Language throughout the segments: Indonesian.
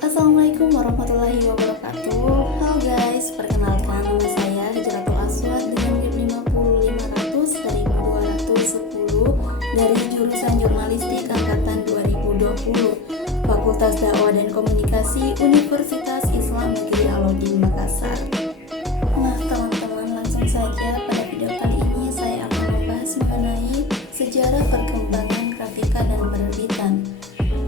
Assalamualaikum warahmatullahi wabarakatuh. Halo guys, perkenalkan nama saya Hijratul Aswad dengan NIM 50500 dari 210 dari jurusan Jurnalistik angkatan 2020 Fakultas Dakwah dan Komunikasi Universitas Islam Negeri Alauddin Makassar. Nah teman-teman, langsung saja pada video kali ini saya akan membahas mengenai sejarah perkembangan grafika dan penerbitan.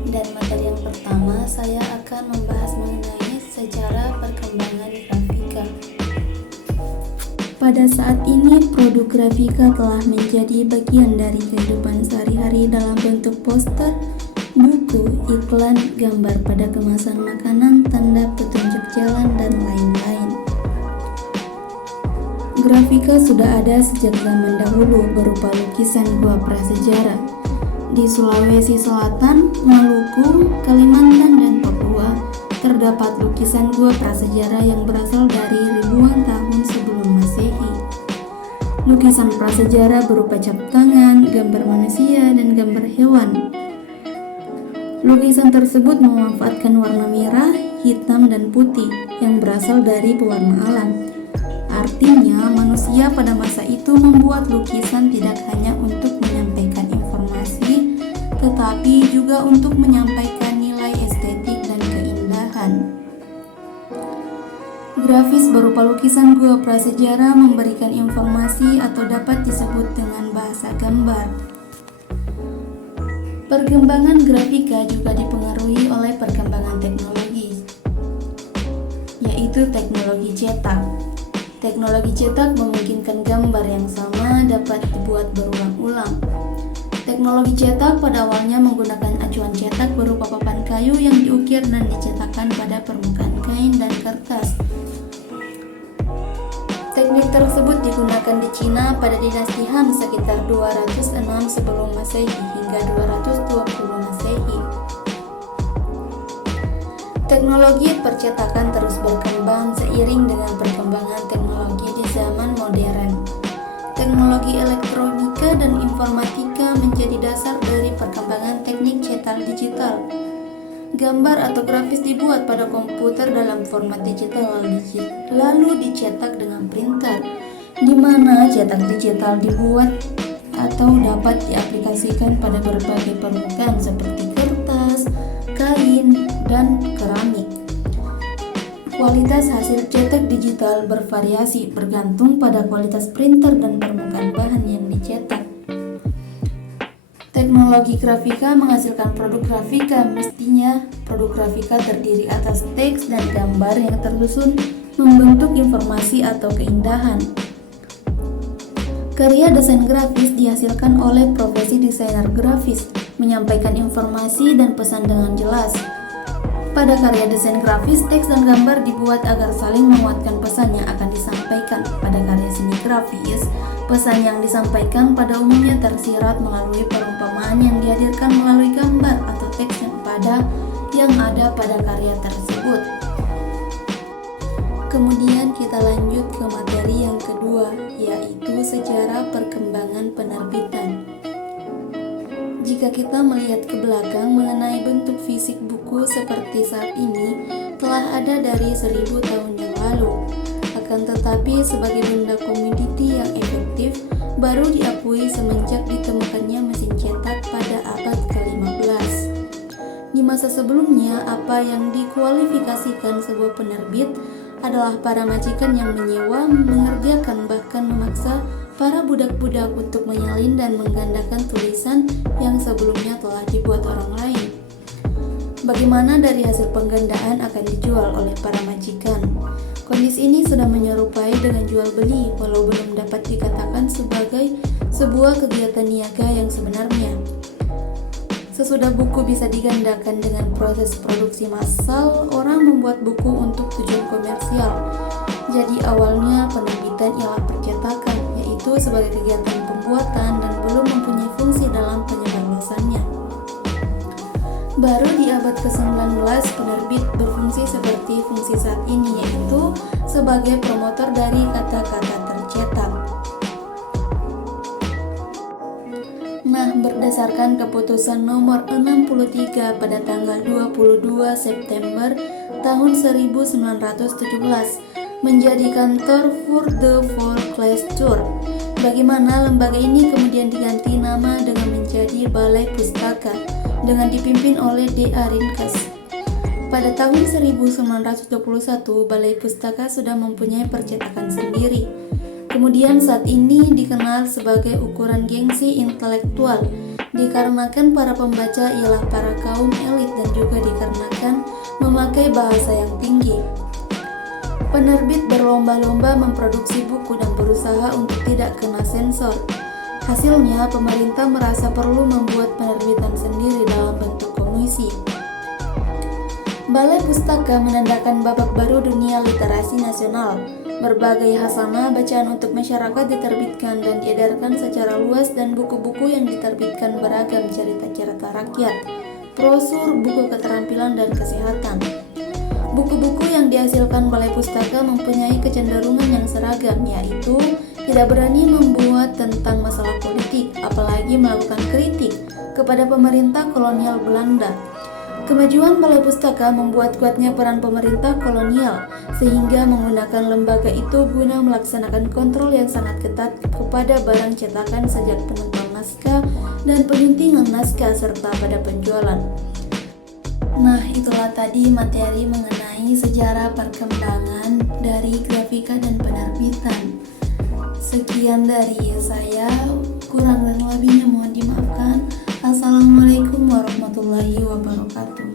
Dan materi yang pertama saya akan membahas mengenai sejarah perkembangan grafika. Pada saat ini produk grafika telah menjadi bagian dari kehidupan sehari-hari dalam bentuk poster, buku, iklan, gambar pada kemasan makanan, tanda petunjuk jalan, dan lain-lain. Grafika sudah ada sejak zaman dahulu berupa lukisan gua prasejarah. Di Sulawesi Selatan, Maluku, Kalimantan, dan Papua terdapat lukisan gua prasejarah yang berasal dari ribuan tahun sebelum Masehi. Lukisan prasejarah berupa cap tangan, gambar manusia, dan gambar hewan. Lukisan tersebut memanfaatkan warna merah, hitam, dan putih yang berasal dari pewarna alam. Artinya, manusia pada masa itu membuat lukisan tidak hanya untuk menyampaikan informasi, tetapi juga untuk menyampaikan nilai estetik dan keindahan. Grafis berupa lukisan gua prasejarah memberikan informasi atau dapat disebut dengan bahasa gambar. Perkembangan grafika juga dipengaruhi oleh perkembangan teknologi, yaitu teknologi cetak. Teknologi cetak memungkinkan gambar yang sama dapat dibuat berulang-ulang. Teknologi cetak pada awalnya menggunakan acuan cetak berupa papan kayu yang diukir dan dicetakkan pada permukaan kain dan kertas. Teknik tersebut digunakan di Cina pada dinasti Han sekitar 206 sebelum Masehi hingga 220 Masehi. Teknologi percetakan terus berkembang seiring dengan perkembangan teknologi di zaman modern. Teknologi elektronika dan informatika menjadi dasar dari perkembangan teknik cetak digital. Gambar atau grafis dibuat pada komputer dalam format digital lalu dicetak dengan printer, di mana cetak digital dibuat atau dapat diaplikasikan pada berbagai permukaan seperti kertas, kain, dan keramik. Kualitas hasil cetak digital bervariasi bergantung pada kualitas printer dan permukaan bahan yang dicetak. Teknologi grafika menghasilkan produk grafika. Mestinya produk grafika terdiri atas teks dan gambar yang tersusun membentuk informasi atau keindahan. Karya desain grafis dihasilkan oleh profesi desainer grafis, menyampaikan informasi dan pesan dengan jelas. Pada karya desain grafis, teks dan gambar dibuat agar saling menguatkan pesan yang akan disampaikan. Pada karya seni grafis, pesan yang disampaikan pada umumnya tersirat melalui perumpamaan yang dihadirkan melalui gambar atau teks yang ada pada karya tersebut. Kemudian kita lanjut ke materi yang kedua, yaitu sejarah perkembangan penerbitan. Jika kita melihat ke belakang mengenai bentuk fisik buku seperti saat ini telah ada dari 1000 tahun yang lalu. Akan tetapi sebagai benda komoditi yang efektif baru diakui semenjak ditemukannya mesin cetak pada abad ke-15. Di masa sebelumnya, apa yang dikualifikasikan sebuah penerbit adalah para majikan yang menyewa, mengerjakan bahkan memaksa para budak-budak untuk menyalin dan menggandakan tulisan yang sebelumnya telah dibuat orang lain. Bagaimana dari hasil penggandaan akan dijual oleh para majikan. Kondisi ini sudah menyerupai dengan jual beli, walau belum dapat dikatakan sebagai sebuah kegiatan niaga yang sebenarnya. Sesudah buku bisa digandakan dengan proses produksi massal, orang membuat buku untuk tujuan komersial. Jadi awalnya penerbitan ialah percetakan, yaitu sebagai kegiatan pembuatan dan belum mempunyai fungsi dalam penyebarluasannya. Baru di abad ke-19 penerbit berfungsi seperti fungsi saat ini, yaitu sebagai promotor dari kata-kata tercetak. Nah, Nah, berdasarkan keputusan nomor 63 pada tanggal 22 September tahun 1917 menjadi kantor for the Folklore Tour. Bagaimana lembaga ini kemudian diganti nama dengan menjadi Balai Pustaka dengan dipimpin oleh D.A. Ringkes. Pada tahun 1921, Balai Pustaka sudah mempunyai percetakan sendiri. Kemudian saat ini dikenal sebagai ukuran gengsi intelektual, dikarenakan para pembaca ialah para kaum elit dan juga dikarenakan memakai bahasa yang tinggi. Penerbit berlomba-lomba memproduksi buku dan berusaha untuk tidak kena sensor. Hasilnya, pemerintah merasa perlu membuat penerbitan sendiri dalam bentuk komisi. Balai Pustaka menandakan babak baru dunia literasi nasional. Berbagai hasanah bacaan untuk masyarakat diterbitkan dan diedarkan secara luas dan buku-buku yang diterbitkan beragam cerita-cerita rakyat, brosur, buku keterampilan dan kesehatan. Buku-buku yang dihasilkan Balai Pustaka mempunyai kecenderungan yang seragam, yaitu tidak berani membuat tentang masalah politik, apalagi melakukan kritik kepada pemerintah kolonial Belanda. Kemajuan Balai Pustaka membuat kuatnya peran pemerintah kolonial, sehingga menggunakan lembaga itu guna melaksanakan kontrol yang sangat ketat kepada barang cetakan sejak penentuan naskah dan penyuntingan naskah serta pada penjualan. Nah, itulah tadi materi mengenai sejarah perkembangan dari grafika dan penerbitan. Sekian dari saya, kurang dan lebihnya mohon dimaafkan. Assalamualaikum warahmatullahi wabarakatuh.